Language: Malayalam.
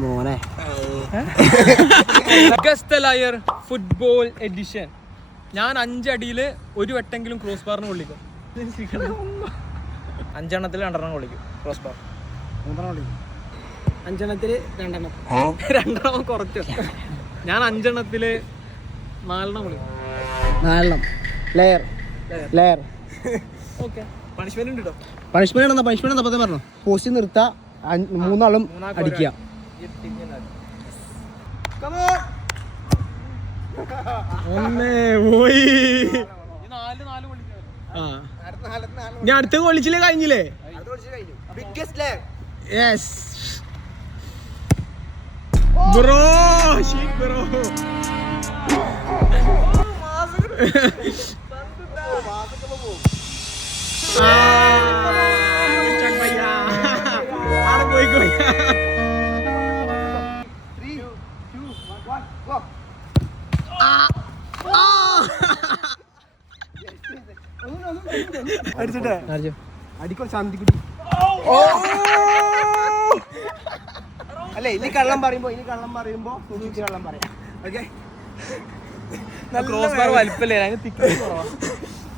മോനെ ഫുട്ബോൾ എഡിഷൻ. ഞാൻ 5 അടിയിൽ ഒരു വട്ടെങ്കിലും ക്രോസ് ബാറിന് കൊള്ളിക്കും. 5 എണ്ണത്തിൽ 2 എണ്ണം കൊള്ളിക്കും ക്രോസ് ബാർ. 5 എണ്ണത്തിൽ 2 എണ്ണം കുറച്ച്. ഞാൻ 5 എണ്ണത്തിൽ 4 എണ്ണം കൊള്ളിക്കും. 4 എണ്ണം ലെയർ. ഓക്കെ, പണിഷ്മെന്റ് ഉണ്ട് കേട്ടോ. പണിഷ്മെന്റ് എന്താ പറഞ്ഞു? പോസ്റ്റ് നിർത്താ, 3 ആളും അടിക്കുക. ഞാൻ അടുത്ത കൊള്ളിച്ചില്ലേ? കഴിഞ്ഞില്ലേ? Yes bro. അല്ലേ, ഇനി കള്ളം പറയുമ്പോ സൂക്ഷിച്ച് കള്ളം പറയാം. ഓക്കെ, ക്രോസ് ബാർ വലിപ്പല്ലേ, അതിന് തിക്നെസ് കുറവാ.